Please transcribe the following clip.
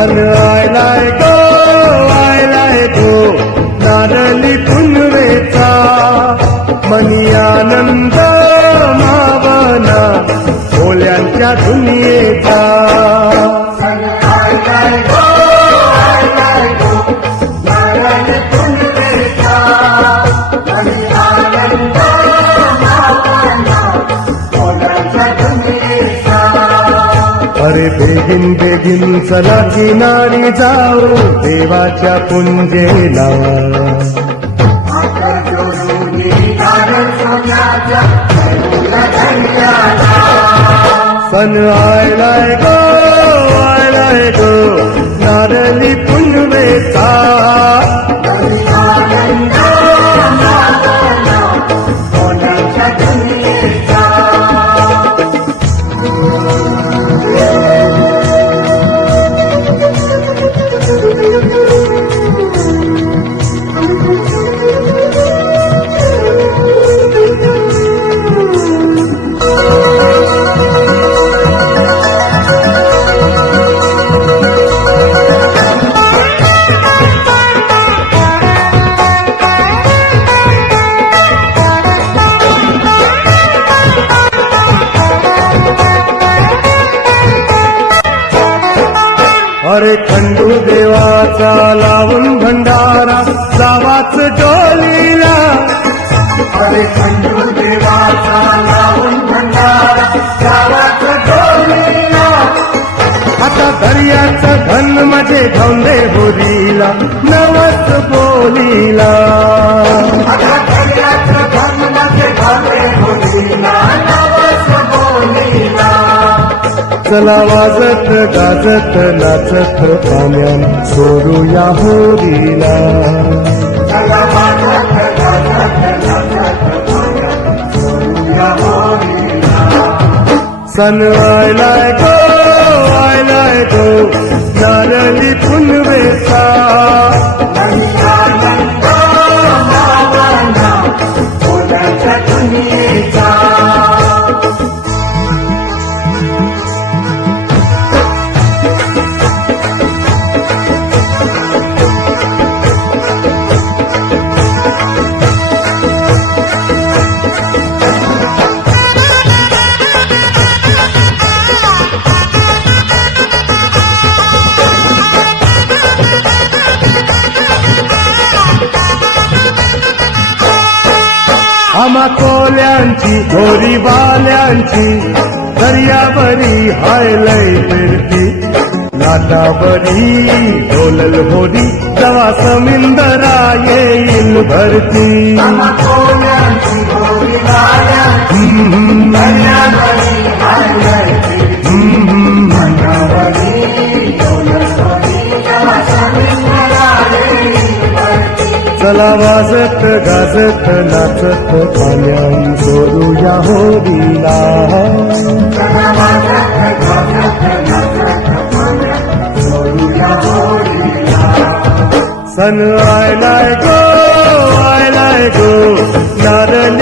सन आयलाय गो नारली पुनवेचा मनी आनंद मावना भोल्यांच्या दुनियेचा अरे begin begin चला किनारी जाऊ देवाच्या पुंजेला सन आयलाय गो नारली पुनवेचा अरे खंडू देवाचा लावून भंडारा जावाच डोलीला अरे खंडू देवाचा लावून भंडारा जावाच डोलीला आता दर्याचं धन माझे धोंडे बोलीला नवस बोलीला आता दर्याचं धन माझे धोंडे बोलीला नवस बोलीला चला वाजत गाजत नाचत पाण्यान सोडूया होरीला चला वाजत गाजत नाचत पाण्यान सोडूया होरीला सन आयलाय गो नारली पुनवेचा आनंद मावना भोल्यांच्या दुनियेचा आम्हा कोल्यांची गोरी बाल्यांची दर्यावरी हायलय फिरती लाटावरी डोलल होरी जवा समिंदरा येईल भरती आम्हा कोल्यांची गोरी बाल्यांची दर्यावरी हायलय फिरती लाटावरी डोलल होरी जवा समिंदरा येईल भरती चला वाजत गाजत नाचत पाण्यान सोडूया होरीला चला वाजत गाजत नाचत पाण्यान सोडूया होरीला सन आयलाय गो नारली